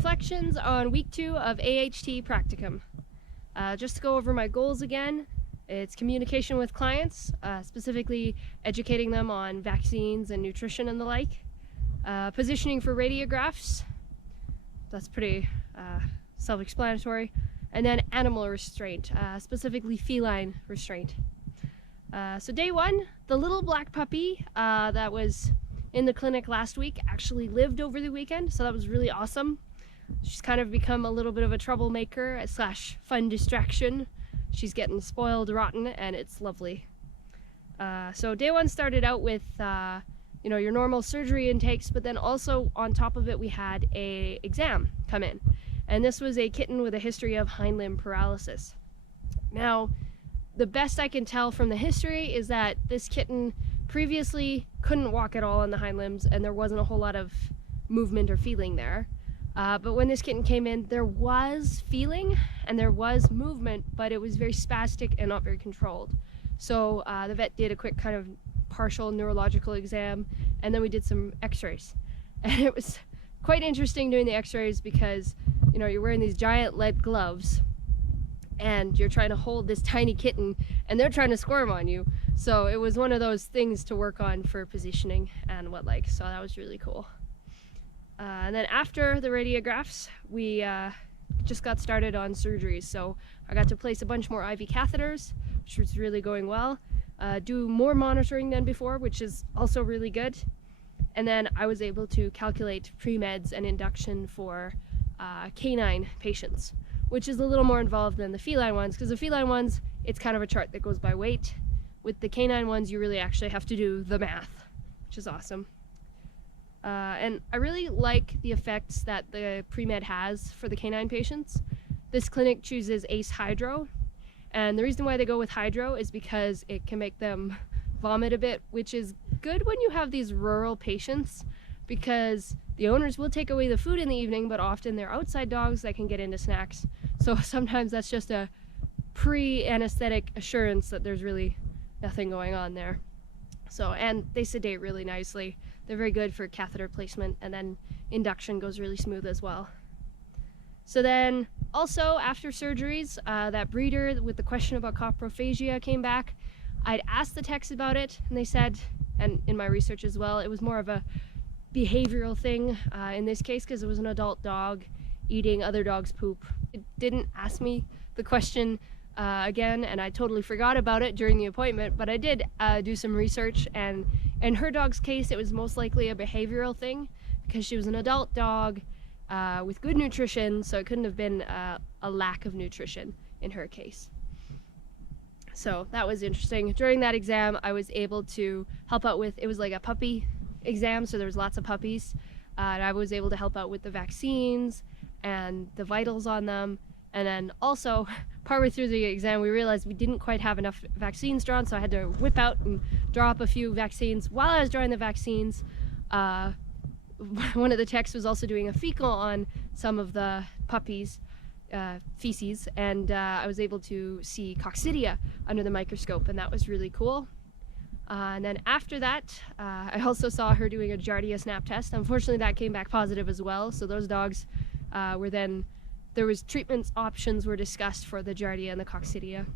Reflections on week 2 of AHT Practicum. Just to go over my goals again, it's communication with clients, specifically educating them on vaccines and nutrition and the like. Positioning for radiographs, that's pretty self-explanatory. And then animal restraint, specifically feline restraint. So day 1, the little black puppy that was in the clinic last week actually lived over the weekend, so that was really awesome. She's kind of become a little bit of a troublemaker / fun distraction. She's getting spoiled rotten, and it's lovely. So day 1 started out with your normal surgery intakes, but then also on top of it we had a exam come in, and this was a kitten with a history of hind limb paralysis. Now, the best I can tell from the history is that this kitten previously couldn't walk at all on the hind limbs, and there wasn't a whole lot of movement or feeling there. But when this kitten came in, there was feeling and there was movement, but it was very spastic and not very controlled. So the vet did a quick kind of partial neurological exam, and then we did some x-rays. And it was quite interesting doing the x-rays because, you're wearing these giant lead gloves and you're trying to hold this tiny kitten and they're trying to squirm on you. So it was one of those things to work on for positioning and what like, so that was really cool. And then after the radiographs, we just got started on surgeries. So I got to place a bunch more IV catheters, which was really going well. Do more monitoring than before, which is also really good. And then I was able to calculate pre-meds and induction for canine patients, which is a little more involved than the feline ones, because the feline ones, it's kind of a chart that goes by weight. With the canine ones, you really actually have to do the math, which is awesome. And I really like the effects that the pre-med has for the canine patients. This clinic chooses ACE Hydro, and the reason why they go with Hydro is because it can make them vomit a bit, which is good when you have these rural patients, because the owners will take away the food in the evening, but often they're outside dogs that can get into snacks. So sometimes that's just a pre-anesthetic assurance that there's really nothing going on there. So, and they sedate really nicely. They're very good for catheter placement, and then induction goes really smooth as well. So then also after surgeries, that breeder with the question about coprophagia came back. I'd asked the techs about it, and they said, and in my research as well, it was more of a behavioral thing in this case, because it was an adult dog eating other dogs' poop. It didn't ask me the question again, and I totally forgot about it during the appointment, but I did do some research, and in her dog's case it was most likely a behavioral thing because she was an adult dog with good nutrition, so it couldn't have been a lack of nutrition in her case. So that was interesting. During that exam I was able to help out with, it was like a puppy exam, so there was lots of puppies, and I was able to help out with the vaccines and the vitals on them. And then also, partway through the exam, we realized we didn't quite have enough vaccines drawn, so I had to whip out and draw up a few vaccines. While I was drawing the vaccines, one of the techs was also doing a fecal on some of the puppies' feces, and I was able to see coccidia under the microscope, and that was really cool. And then after that, I also saw her doing a Giardia snap test. Unfortunately, that came back positive as well, so those dogs were then, there was treatment options were discussed for the Giardia and the coccidia.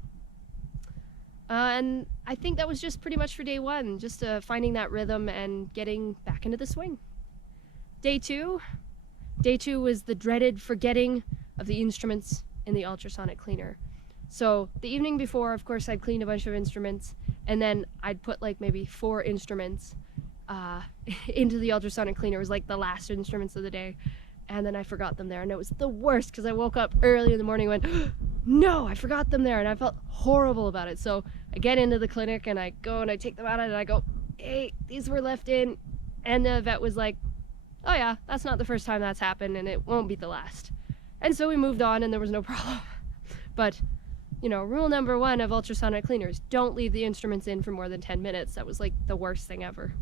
And I think that was just pretty much for day 1, just finding that rhythm and getting back into the swing. Day 2 was the dreaded forgetting of the instruments in the ultrasonic cleaner. So the evening before, of course, I'd cleaned a bunch of instruments, and then I'd put like maybe 4 instruments into the ultrasonic cleaner. It was like the last instruments of the day, and then I forgot them there, and it was the worst because I woke up early in the morning and went, no, I forgot them there, and I felt horrible about it. So I get into the clinic and I go and I take them out and I go, hey, these were left in, and the vet was like, oh yeah, that's not the first time that's happened, and it won't be the last. And so we moved on, and there was no problem. But rule number 1 of ultrasonic cleaners, don't leave the instruments in for more than 10 minutes. That was like the worst thing ever.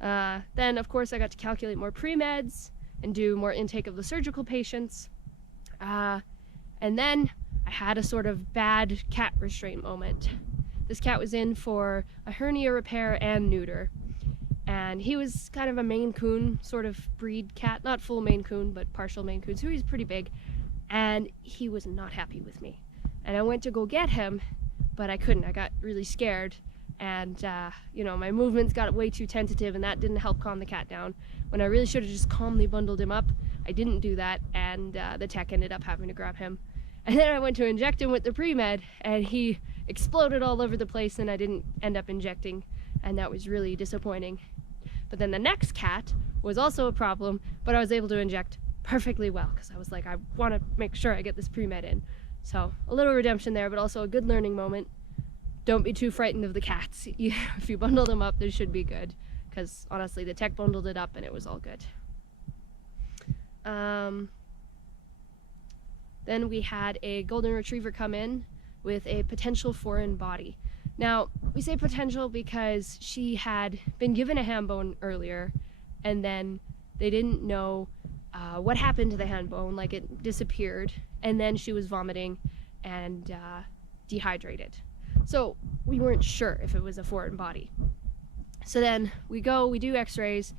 Then of course I got to calculate more pre-meds and do more intake of the surgical patients. And then I had a sort of bad cat restraint moment. This cat was in for a hernia repair and neuter. and he was kind of a Maine Coon sort of breed cat, not full Maine Coon, but partial Maine Coon, so he's pretty big, and he was not happy with me. And I went to go get him, but I couldn't. I got really scared, and my movements got way too tentative, and that didn't help calm the cat down. When I really should have just calmly bundled him up, I didn't do that, and the tech ended up having to grab him. And then I went to inject him with the pre-med, and he exploded all over the place, and I didn't end up injecting, and that was really disappointing. But then the next cat was also a problem, but I was able to inject perfectly well, because I was like, I want to make sure I get this pre-med in. So a little redemption there, but also a good learning moment. Don't be too frightened of the cats. If you bundle them up, they should be good, because honestly, the tech bundled it up and it was all good. Then we had a golden retriever come in with a potential foreign body. Now, we say potential because she had been given a ham bone earlier, and then they didn't know what happened to the ham bone, like it disappeared, and then she was vomiting and dehydrated. So we weren't sure if it was a foreign body. So then we do x-rays,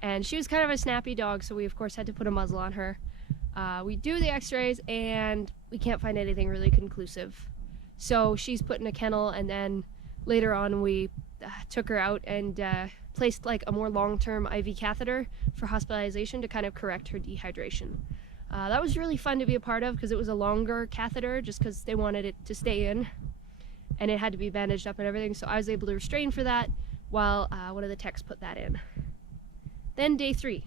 and she was kind of a snappy dog, so we of course had to put a muzzle on her. We do the x-rays, and we can't find anything really conclusive. So she's put in a kennel, and then later on we took her out and placed like a more long-term IV catheter for hospitalization to kind of correct her dehydration. That was really fun to be a part of, because it was a longer catheter just because they wanted it to stay in, and it had to be bandaged up and everything, so I was able to restrain for that while one of the techs put that in. Then day 3.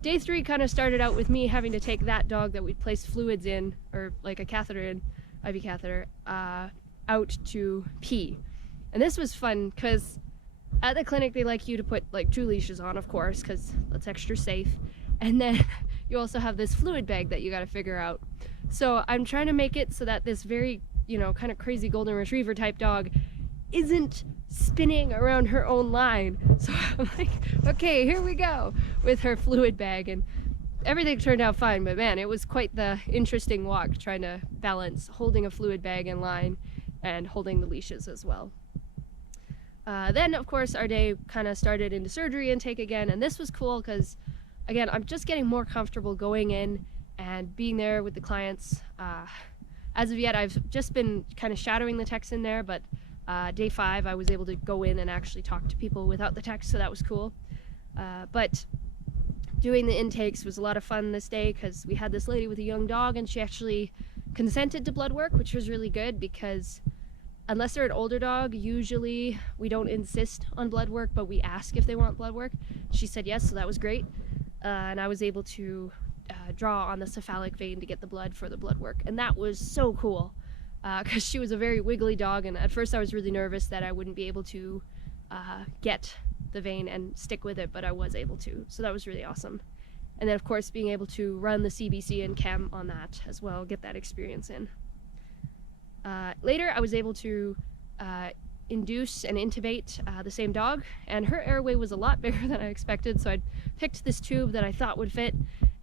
Day 3 kind of started out with me having to take that dog that we'd placed fluids in, or like a catheter in, IV catheter, out to pee. And this was fun because at the clinic they like you to put like 2 leashes on, of course, because that's extra safe. And then you also have this fluid bag that you got to figure out. So I'm trying to make it so that this very, kind of crazy golden retriever type dog isn't spinning around her own line. So I'm like, okay, here we go with her fluid bag, and everything turned out fine, but man, it was quite the interesting walk trying to balance holding a fluid bag in line and holding the leashes as well. Then of course our day kind of started into surgery intake again, and this was cool because again, I'm just getting more comfortable going in and being there with the clients. As of yet, I've just been kind of shadowing the techs in there, but day 5 I was able to go in and actually talk to people without the techs, so that was cool. But doing the intakes was a lot of fun this day because we had this lady with a young dog, and she actually consented to blood work, which was really good because unless they're an older dog, usually we don't insist on blood work, but we ask if they want blood work. She said yes, so that was great. And I was able to draw on the cephalic vein to get the blood for the blood work, and that was so cool because she was a very wiggly dog, and at first I was really nervous that I wouldn't be able to get the vein and stick with it, but I was able to, so that was really awesome. And then of course being able to run the CBC and chem on that as well, get that experience in. Later I was able to induce and intubate the same dog, and her airway was a lot bigger than I expected, so I picked this tube that I thought would fit,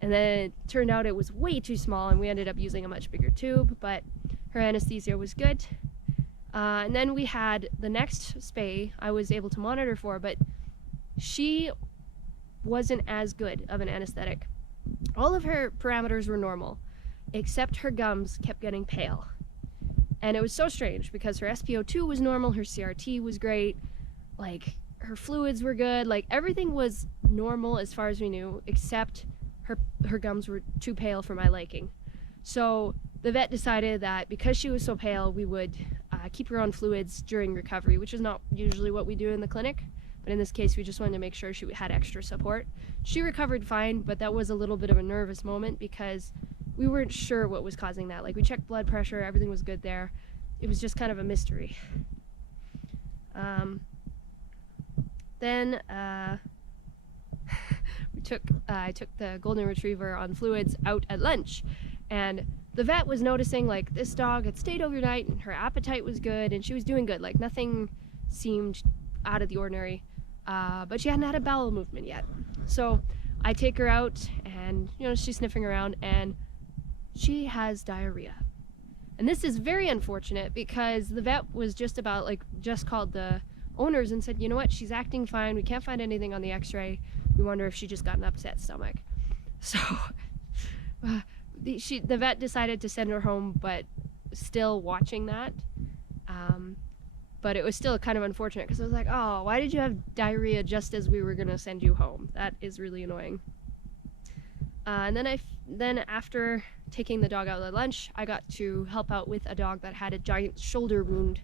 and then it turned out it was way too small, and we ended up using a much bigger tube, but her anesthesia was good. And then we had the next spay I was able to monitor for, but she wasn't as good of an anesthetic. All of her parameters were normal, except her gums kept getting pale. And it was so strange because her SpO2 was normal, her CRT was great, like her fluids were good, like everything was normal as far as we knew, except her gums were too pale for my liking. So the vet decided that because she was so pale, we would keep her on fluids during recovery, which is not usually what we do in the clinic, but in this case we just wanted to make sure she had extra support. She recovered fine, but that was a little bit of a nervous moment because we weren't sure what was causing that. Like, we checked blood pressure, everything was good there. It was just kind of a mystery. Then I took the golden retriever on fluids out at lunch, and the vet was noticing like this dog had stayed overnight and her appetite was good and she was doing good, like nothing seemed out of the ordinary, but she hadn't had a bowel movement yet. So I take her out and she's sniffing around and she has diarrhea. And this is very unfortunate because the vet was just called the owners and said, you know what, she's acting fine. We can't find anything on the x-ray. We wonder if she just got an upset stomach. So the vet decided to send her home, but still watching that. But it was still kind of unfortunate because I was like, oh, why did you have diarrhea just as we were going to send you home? That is really annoying. And then after taking the dog out at lunch, I got to help out with a dog that had a giant shoulder wound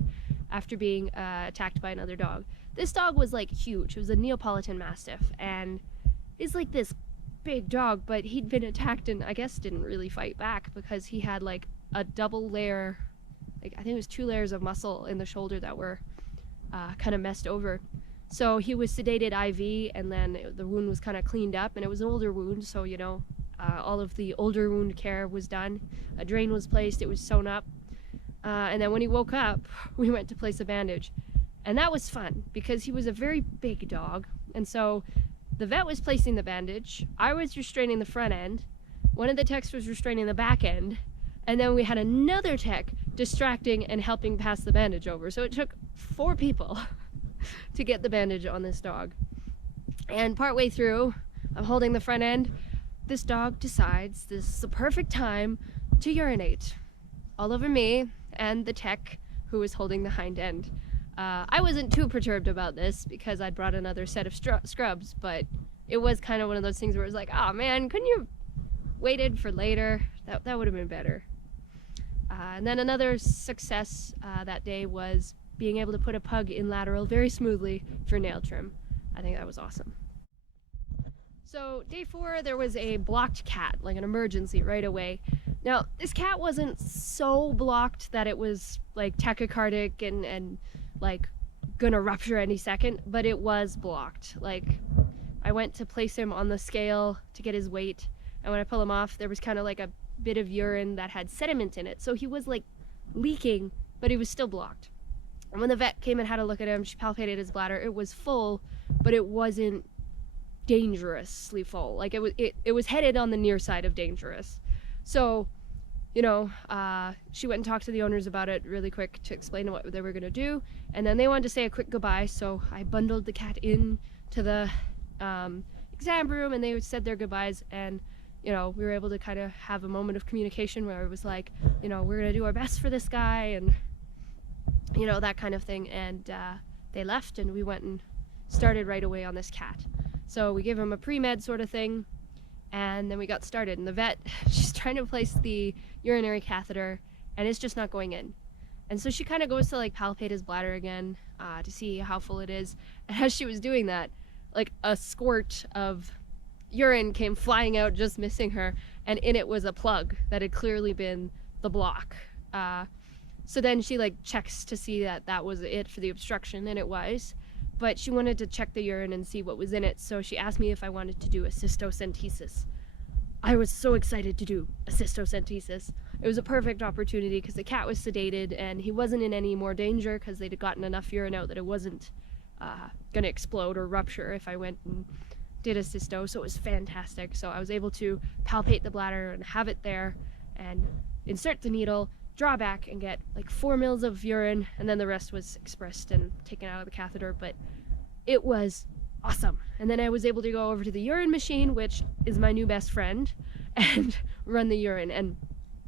after being attacked by another dog. This dog was like huge. It was a Neapolitan Mastiff, and it's like this big dog, but he'd been attacked and I guess didn't really fight back because he had like a double layer, like I think it was 2 layers of muscle in the shoulder that were kind of messed over. So he was sedated IV, and then the wound was kind of cleaned up, and it was an older wound, so you know, all of the older wound care was done. A drain was placed, it was sewn up, and then when he woke up, we went to place a bandage. And that was fun because he was a very big dog, and so the vet was placing the bandage, I was restraining the front end, one of the techs was restraining the back end, and then we had another tech distracting and helping pass the bandage over. So it took 4 people to get the bandage on this dog. And partway through, I'm holding the front end, this dog decides this is the perfect time to urinate all over me and the tech who was holding the hind end. I wasn't too perturbed about this because I'd brought another set of scrubs, but it was kind of one of those things where it was like, oh man, couldn't you waited for later? That would have been better. And then another success that day was being able to put a pug in lateral very smoothly for nail trim. I think that was awesome. So day 4, there was a blocked cat, like an emergency right away. Now, this cat wasn't so blocked that it was like tachycardic and like gonna rupture any second, but it was blocked. Like, I went to place him on the scale to get his weight, and when I pull him off, there was kind of like a bit of urine that had sediment in it. So he was like leaking, but he was still blocked. And when the vet came and had a look at him, she palpated his bladder. It was full, but it wasn't dangerously full. Like it was headed on the near side of dangerous. So, you know, she went and talked to the owners about it really quick to explain what they were going to do. And then they wanted to say a quick goodbye. So I bundled the cat in to the exam room, and they said their goodbyes. And, you know, we were able to kind of have a moment of communication where it was like, you know, we're going to do our best for this guy, and, you know, that kind of thing. And they left, and we went and started right away on this cat. So we gave him a pre-med sort of thing, and then we got started. And the vet, she's trying to place the urinary catheter, and it's just not going in. And so she kind of goes to like palpate his bladder again to see how full it is. And as she was doing that, like a squirt of urine came flying out, just missing her, and in it was a plug that had clearly been the block. So then she like checks to see that that was it for the obstruction, and it was. But she wanted to check the urine and see what was in it, so she asked me if I wanted to do a cystocentesis. I was so excited to do a cystocentesis. It was a perfect opportunity because the cat was sedated and he wasn't in any more danger because they'd gotten enough urine out that it wasn't going to explode or rupture if I went and did a cysto, so it was fantastic. So I was able to palpate the bladder and have it there and insert the needle, draw back, and get like 4 mils of urine, and then the rest was expressed and taken out of the catheter. But it was awesome. And then I was able to go over to the urine machine, which is my new best friend, and run the urine. And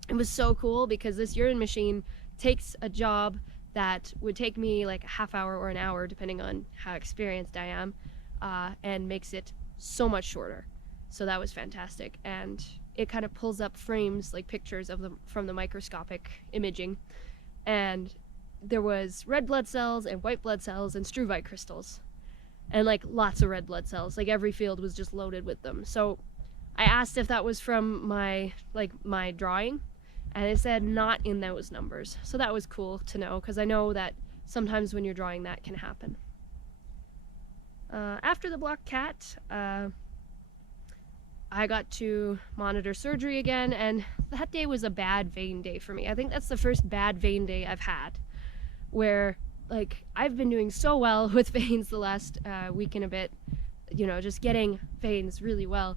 it was so cool because this urine machine takes a job that would take me like a half hour or an hour, depending on how experienced I am, and makes it so much shorter. So that was fantastic. And it kind of pulls up frames, like pictures of them from the microscopic imaging. And there was red blood cells and white blood cells and struvite crystals. And like lots of red blood cells. Like every field was just loaded with them. So I asked if that was from my drawing, and it said not in those numbers. So that was cool to know, because I know that sometimes when you're drawing that can happen. After the blocked cat, I got to monitor surgery again, and that day was a bad vein day for me. I think that's the first bad vein day I've had, where like I've been doing so well with veins the last week and a bit, you know, just getting veins really well.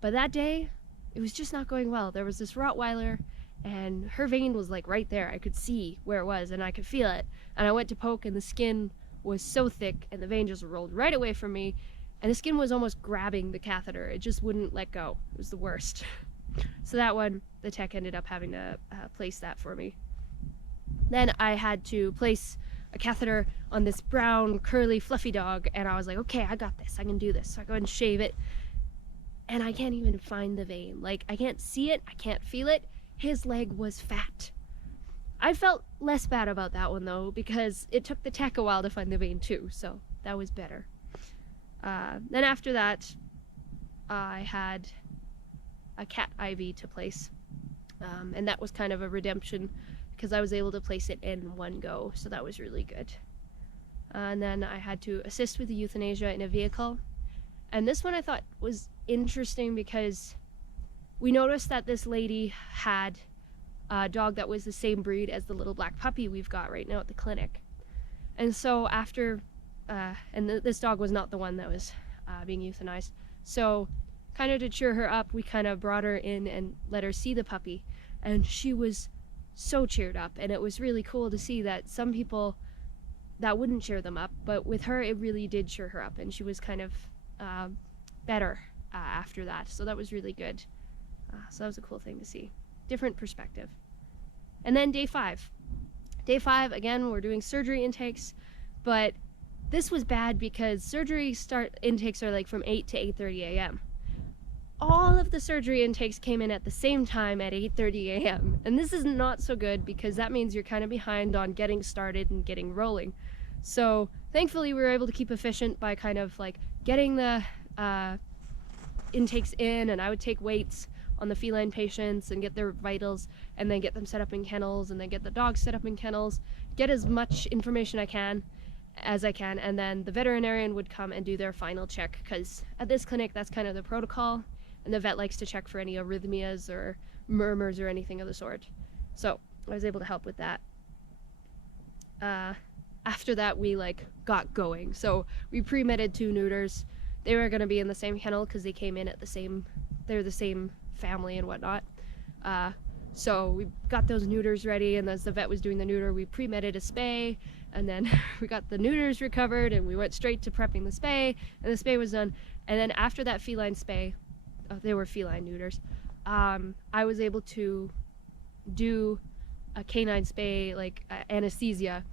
But that day, it was just not going well. There was this Rottweiler, and her vein was like right there. I could see where it was, and I could feel it. And I went to poke, and the skin was so thick and the vein just rolled right away from me, and the skin was almost grabbing the catheter. It just wouldn't let go. It was the worst. So that one, the tech ended up having to place that for me. Then I had to place a catheter on this brown, curly, fluffy dog, and I was like, okay, I got this. I can do this. So I go ahead and shave it, and I can't even find the vein. Like, I can't see it. I can't feel it. His leg was fat. I felt less bad about that one, though, because it took the tech a while to find the vein, too, so that was better. Then after that, I had a cat IV to place, and that was kind of a redemption because I was able to place it in one go, so that was really good. And then I had to assist with the euthanasia in a vehicle, and this one I thought was interesting because we noticed that this lady had a dog that was the same breed as the little black puppy we've got right now at the clinic. And so after, this dog was not the one that was being euthanized, so kind of to cheer her up, we kind of brought her in and let her see the puppy, and she was so cheered up, and it was really cool to see that some people that wouldn't cheer them up, but with her it really did cheer her up, and she was kind of better after that, so that was really good. So that was a cool thing to see. Different perspective. And then day 5. Day 5, again, we're doing surgery intakes, but this was bad because surgery intakes are like from 8 to 8:30 a.m. All of the surgery intakes came in at the same time at 8:30 a.m. And this is not so good because that means you're kind of behind on getting started and getting rolling. So thankfully we were able to keep efficient by kind of like getting the intakes in, and I would take weights on the feline patients and get their vitals and then get them set up in kennels and then get the dogs set up in kennels, get as much information as I can, and then the veterinarian would come and do their final check, because at this clinic that's kind of the protocol, and the vet likes to check for any arrhythmias or murmurs or anything of the sort. So I was able to help with that. After that we got going. So we pre-meted 2 neuters. They were going to be in the same kennel because they came in at they're the same family and whatnot. So we got those neuters ready, and as the vet was doing the neuter, we pre-meted a spay, and then we got the neuters recovered and we went straight to prepping the spay, and the spay was done. And then after that feline spay, they were feline neuters, I was able to do a canine spay, anesthesia,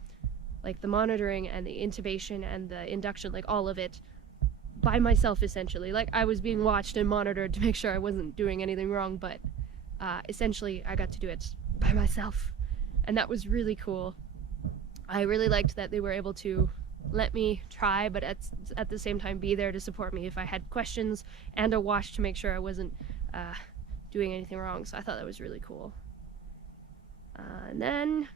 like the monitoring and the intubation and the induction, like all of it by myself essentially. Like I was being watched and monitored to make sure I wasn't doing anything wrong, but essentially I got to do it by myself, and that was really cool. I really liked that they were able to let me try, but at the same time be there to support me if I had questions, and a watch to make sure I wasn't doing anything wrong. So I thought that was really cool. And then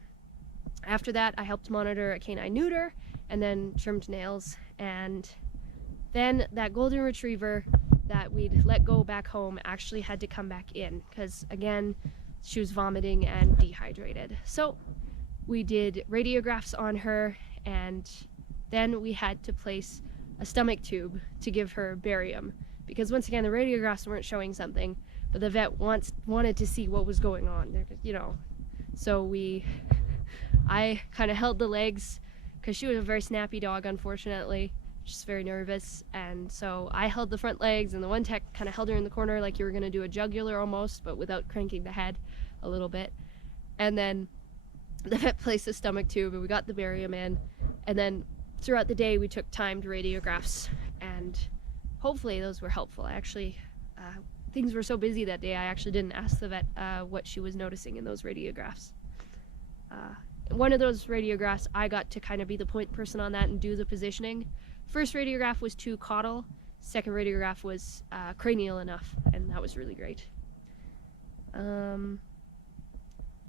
after that I helped monitor a canine neuter and then trimmed nails, and then that golden retriever that we'd let go back home actually had to come back in because, again, she was vomiting and dehydrated. So we did radiographs on her, and then we had to place a stomach tube to give her barium because, once again, the radiographs weren't showing something, but the vet wanted to see what was going on, you know. So I kind of held the legs because she was a very snappy dog, unfortunately. Just very nervous, and so I held the front legs, and the one tech kind of held her in the corner like you were going to do a jugular almost, but without cranking the head a little bit. And then the vet placed the stomach tube, and we got the barium in, and then throughout the day we took timed radiographs, and hopefully those were helpful. I actually, things were so busy that day I actually didn't ask the vet what she was noticing in those radiographs. One of those radiographs I got to kind of be the point person on that and do the positioning. First radiograph was too caudal, second radiograph was cranial enough, and that was really great. And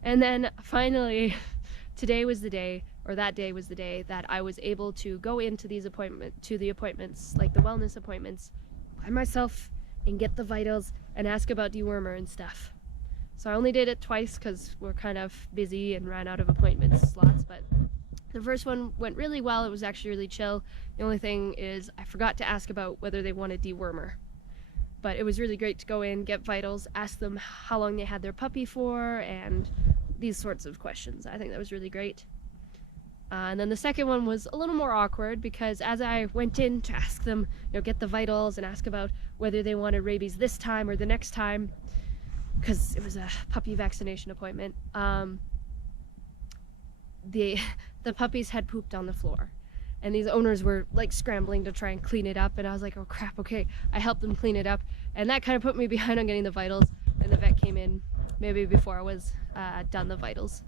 then finally, that day was the day that I was able to go into the appointments, like the wellness appointments, by myself and get the vitals and ask about dewormer and stuff. So I only did it twice because we're kind of busy and ran out of appointment slots, but the first one went really well. It was actually really chill. The only thing is I forgot to ask about whether they wanted dewormer. But it was really great to go in, get vitals, ask them how long they had their puppy for, and these sorts of questions. I think that was really great. And then the second one was a little more awkward because as I went in to ask them, get the vitals and ask about whether they wanted rabies this time or the next time, because it was a puppy vaccination appointment, the puppies had pooped on the floor. And these owners were like scrambling to try and clean it up. And I was like, oh crap, okay. I helped them clean it up. And that kind of put me behind on getting the vitals. And the vet came in maybe before I was done the vitals.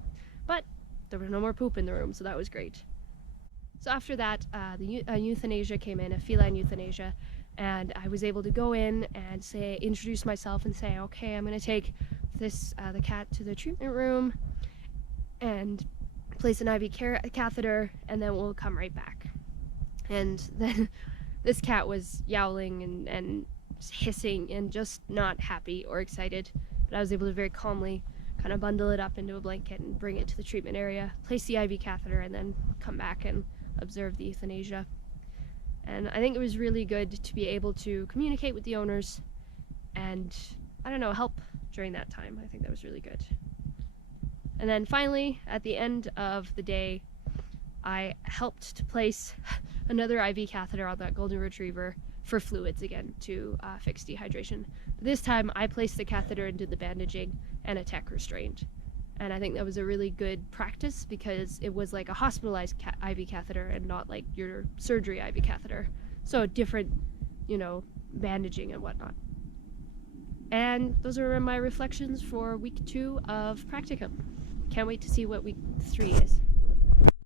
But there was no more poop in the room, so that was great. So after that, the euthanasia came in, a feline euthanasia. And I was able to go in and introduce myself and say, okay, I'm going to take the cat to the treatment room and place an IV catheter, and then we'll come right back. And then this cat was yowling and hissing and just not happy or excited, but I was able to very calmly kind of bundle it up into a blanket and bring it to the treatment area, place the IV catheter, and then come back and observe the euthanasia. And I think it was really good to be able to communicate with the owners and, help during that time. I think that was really good. And then finally, at the end of the day, I helped to place another IV catheter on that golden retriever for fluids again to fix dehydration. But this time I placed the catheter into the bandaging and a tech restraint. And I think that was a really good practice because it was like a hospitalized IV catheter and not like your surgery IV catheter. So different, bandaging and whatnot. And those are my reflections for week 2 of Practicum. Can't wait to see what week 3 is.